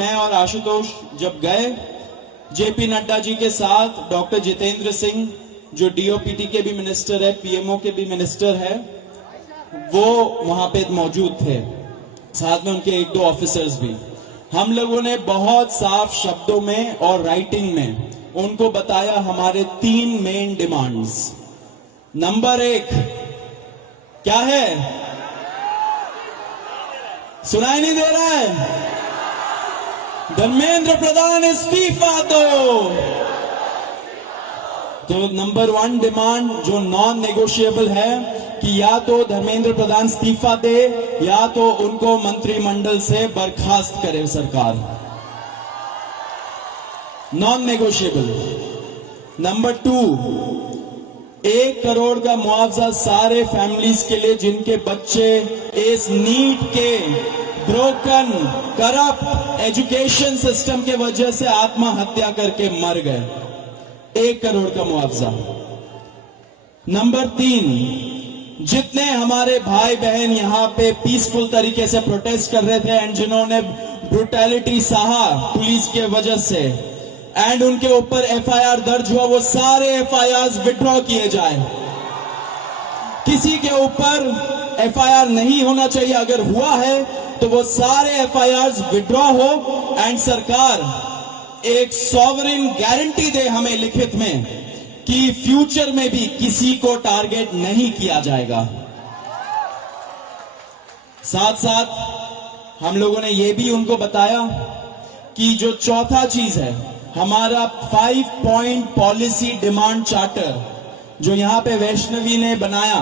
मैं और आशुतोष जब गए जेपी नड्डा जी के साथ, डॉक्टर जितेंद्र सिंह जो डीओपीटी के भी मिनिस्टर है, पीएमओ के भी मिनिस्टर है, वो वहां पे मौजूद थे, साथ में उनके एक दो ऑफिसर्स भी। हम लोगों ने बहुत साफ शब्दों में और राइटिंग में उनको बताया हमारे 3 मेन डिमांड्स। नंबर 1 क्या है? सुनाई नहीं दे रहा है? धर्मेंद्र प्रधान इस्तीफा दो। तो नंबर 1 डिमांड जो नॉन नेगोशिएबल है कि या तो धर्मेंद्र प्रधान इस्तीफा दे या तो उनको मंत्रिमंडल से बर्खास्त करे सरकार, नॉन नेगोशिएबल। नंबर 2, 1 करोड़ का मुआवजा सारे फैमिलीज के लिए जिनके बच्चे इस नीट के ब्रोकन करप्ट एजुकेशन सिस्टम के वजह से आत्महत्या करके मर गए, 1 करोड़ का मुआवजा। नंबर 3, जितने हमारे भाई बहन यहां पे पीसफुल तरीके से प्रोटेस्ट कर रहे थे एंड जिन्होंने ब्रुटैलिटी सहा पुलिस के वजह से एंड उनके ऊपर एफआईआर दर्ज हुआ, वो सारे एफआईआर विड्रॉ किए जाए। किसी के ऊपर एफआईआर नहीं होना चाहिए, अगर हुआ है तो वो सारे एफआईआर विड्रॉ हो एंड सरकार एक सॉवरेन गारंटी दे हमें लिखित में कि फ्यूचर में भी किसी को टारगेट नहीं किया जाएगा। साथ साथ हम लोगों ने यह भी उनको बताया कि जो चौथा चीज है हमारा 5 पॉइंट पॉलिसी डिमांड चार्टर जो यहां पे वैष्णवी ने बनाया,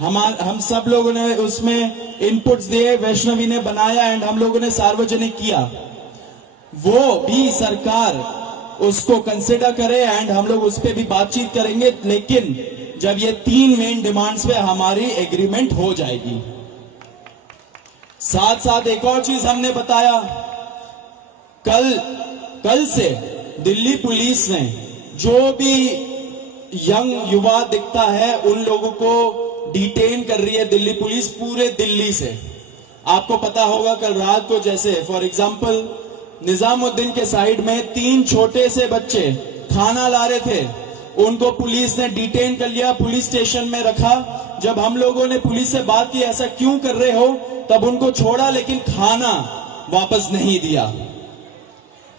हम सब लोगों ने उसमें इनपुट्स दिए, वैष्णवी ने बनाया एंड हम लोगों ने सार्वजनिक किया, वो भी सरकार उसको कंसिडर करे एंड हम लोग उस पर भी बातचीत करेंगे, लेकिन जब ये 3 मेन डिमांड्स पे हमारी एग्रीमेंट हो जाएगी। साथ साथ एक और चीज हमने बताया, कल से दिल्ली पुलिस ने जो भी यंग युवा दिखता है उन लोगों को डिटेन कर रही है दिल्ली पुलिस पूरे दिल्ली से। आपको पता होगा कल रात को जैसे फॉर एग्जांपल निजामुद्दीन के साइड में 3 छोटे से बच्चे खाना ला रहे थे, उनको पुलिस ने डिटेन कर लिया, पुलिस स्टेशन में रखा। जब हम लोगों ने पुलिस से बात की ऐसा क्यों कर रहे हो, तब उनको छोड़ा लेकिन खाना वापस नहीं दिया।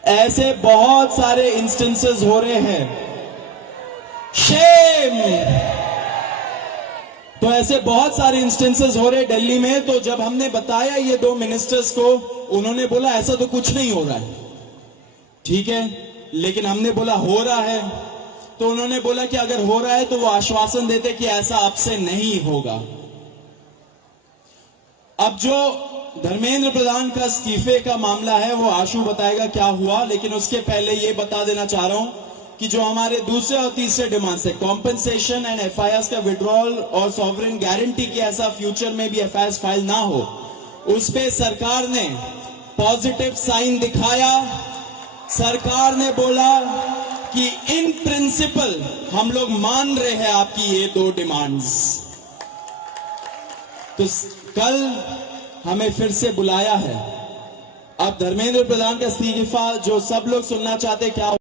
ऐसे बहुत सारे इंस्टेंसेस हो रहे हैं, शेम। तो ऐसे बहुत सारे इंस्टेंसेस हो रहे दिल्ली में। तो जब हमने बताया ये 2 मिनिस्टर्स को, उन्होंने बोला ऐसा तो कुछ नहीं हो रहा है। ठीक है, लेकिन हमने बोला हो रहा है, तो उन्होंने बोला कि अगर हो रहा है तो वो आश्वासन देते कि ऐसा अब से नहीं होगा। अब जो धर्मेंद्र प्रधान का इस्तीफे का मामला है वो आशु बताएगा क्या हुआ, लेकिन उसके पहले ये बता देना चाह रहा हूं कि जो हमारे दूसरे और तीसरे डिमांड्स है, कॉम्पेंसेशन एंड एफआईआर का विड्रॉल और सॉवरेन गारंटी की ऐसा फ्यूचर में भी एफआईआर फाइल ना हो, उस पे सरकार ने पॉजिटिव साइन दिखाया। सरकार ने बोला कि इन प्रिंसिपल हम लोग मान रहे हैं आपकी ये 2 डिमांड्स। तो कल हमें फिर से बुलाया है। अब धर्मेंद्र प्रधान का इस्तीफा जो सब लोग सुनना चाहते क्या